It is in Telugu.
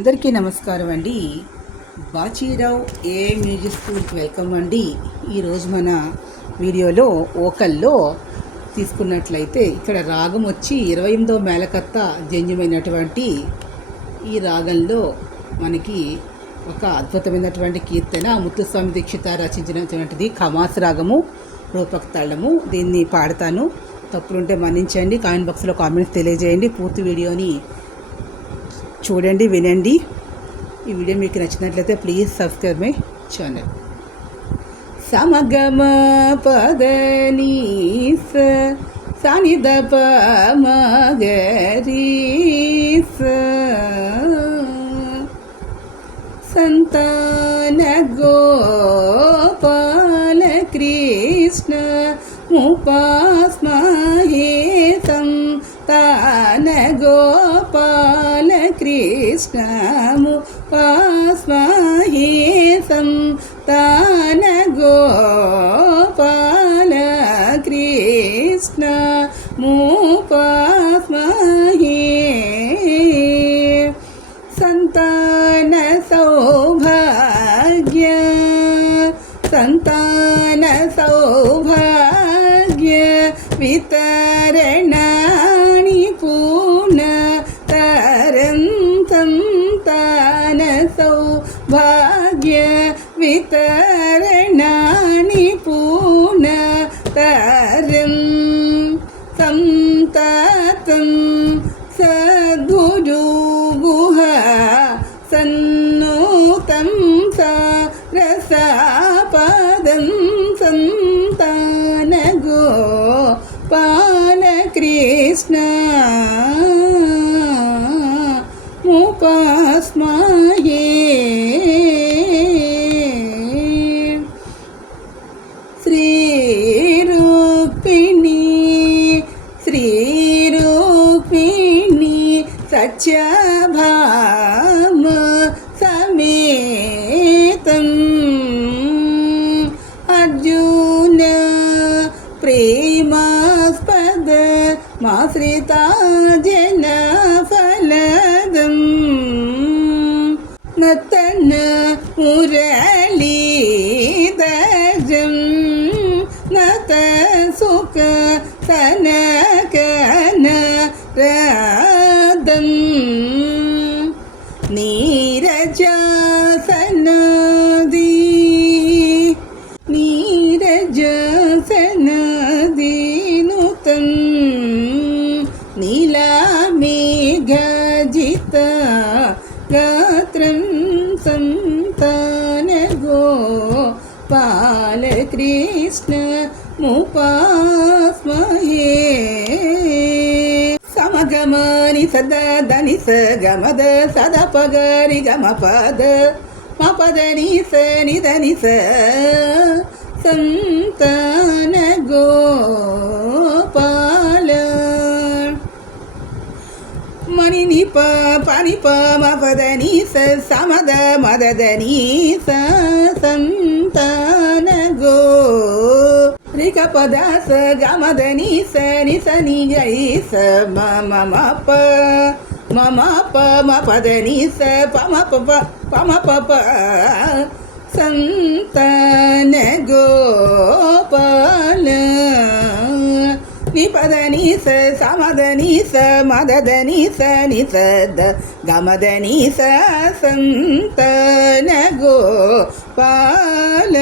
అందరికీ నమస్కారం అండి. బాచీరావు ఏ మ్యూజిక్ స్కూల్కి వెల్కమ్ అండి. ఈరోజు మన వీడియోలో ఓకల్లో తీసుకున్నట్లయితే ఇక్కడ రాగం వచ్చి 28వ మేళకర్త జన్యమైనటువంటి ఈ రాగంలో మనకి ఒక అద్భుతమైనటువంటి కీర్తన ముత్తుస్వామి దీక్షిత రచించినటువంటిది ఖమాస్ రాగము రూపక తాళము. దీన్ని పాడతాను, తప్పులుంటే మన్నించండి. కామెంట్ బాక్స్లో కామెంట్స్ తెలియజేయండి. పూర్తి వీడియోని చూడండి, వినండి. ఈ వీడియో మీకు నచ్చినట్లయితే ప్లీజ్ సబ్స్క్రైబ్ మై ఛానల్. సమగమ పదని సనిద పమగరి సంతాన గోపాల కృష్ణ ముపాస్మహే సంతాన గోపాల కృష్ణ ముపాస్మహే సంతాన గోపాల కృష్ణ ముపాస్మహే సంతాన సౌభాగ్య సంతాన సౌభాగ్య వితరణాని పూర్ణ తరం సంతాన సౌభాగ్య వితరణాని పూర్ణ తరం సంతాతం సద్గురు గుహ సన్నూతం రసాపదం సంతాన గోపాల కృష్ణ ముపాస్మహే శ్రీ రుక్మిణి సత్యభామ సమేతం అర్జున ప్రేమాస్పద మాశ్రితా జన ఫలదం నతన మురళీధరం నత సుఖ సనకన రాదం నీరజాసనది నీరజాసనదీనుతం నీలామేఘజిత గాత్రం సంతాన గోపాల కృష్ణ ముపాస్మహే సమగమని సదని సగమద సదపగరి గమపద మపదని సనిదని సంతాన గోపాల మణిని పని పమపదని సమద మదని సంతాన గో రిక పద స గమదని సని సని గై స మమ ప మమ ప మ పదని స పమ పమ ప సంతాన గోపాల నిపదని స సమదని స మదని స ని సద గమదని స సంతాన గోపాల